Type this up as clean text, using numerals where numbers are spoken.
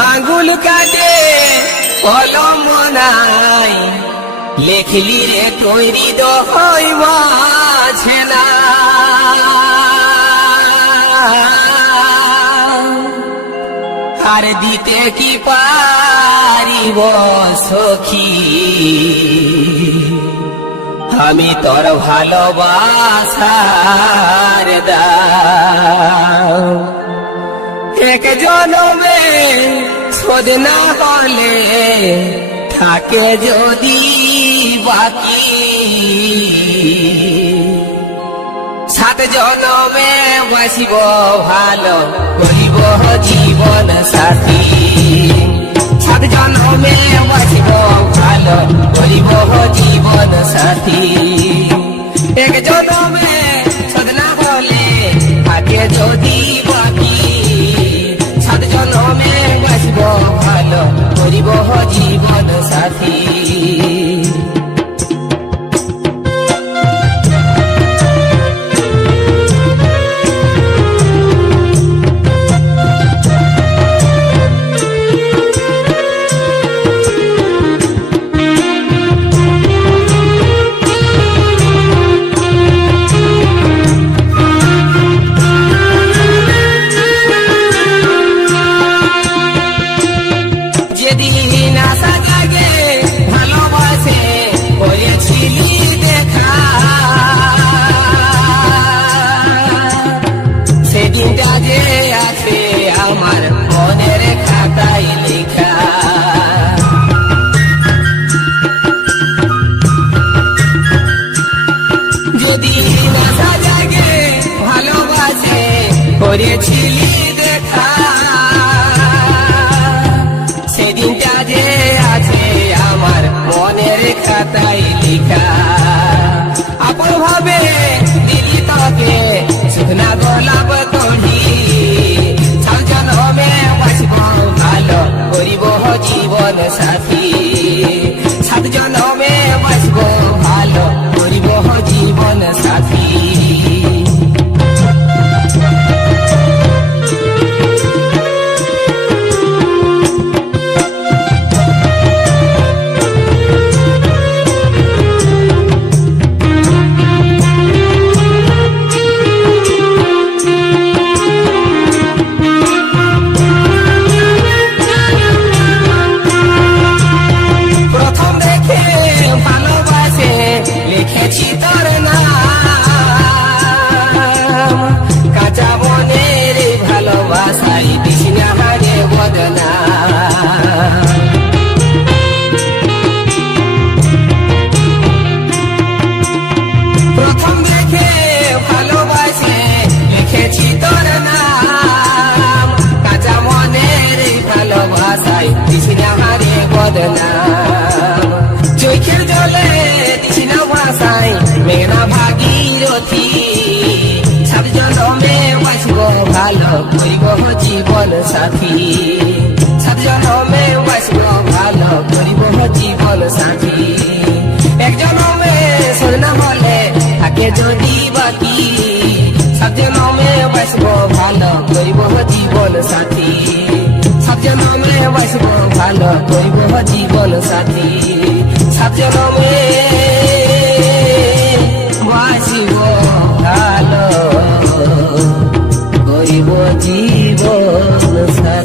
আঙ্গুল কাটে কলম নাই লেখলি রে তৈরি দই মাঝে না আর দিতে কি পারিব সখী আমি তোর ভালোবাসার দাও এক জনমে শোধ না হলে থাকে যদি বাকি 7 জনমে বাসিব ভালো করিব জীবন সাথী 7 জনমে বাসিব ভালো করিব জীবন সাথী এক জনমে শোধ না হলে থাকে যদি বাকি 7 জনমে বাসিব ভালো করিব জীবন সাথী যেদিন আশা জাগে ভালোবাসে করেছিলি দেখা সেদিনটা যে আছে আমার মনের খাতায় লেখা যেদিন আশা জাগে ভালোবাসে করেছিলি দেখা সেদিনটা যে আছে আমার মনের খাতায় লেখা আপন ভাবে দিলি তোকে শুকনা গোলাপ তলি 7 জনমে বাসিব ভালো করিব জীবন সাথী 7 জনমে বাসিব ভালো করিব জীবন সাথী লিখেছি তোর নাম কাঁচা মনের ভালোবাসাই বিষ্ণা হারে বদনা প্রথম দেখে ভালোবাসে লিখেছি তোর নাম কাঁচা মনের ভালোবাসাই বিষ্ণা হারে বদনা চোখের জলে মেঘনা ভাগীরথী 7 জনমে বাসিব ভালো করিব জীবন সাথী 7 জনমে বাসিব ভালো করিব জীবন সাথী এক জনমে শোধ না হলে থাকে যদি বাকি 7 জনমে বাসিব ভালো করিব জীবন সাথী 7 জনমে বাসিব ভালো করিব জীবন সাথী 7 জনমে বাসিব ভালো করিব জীবন সাথী।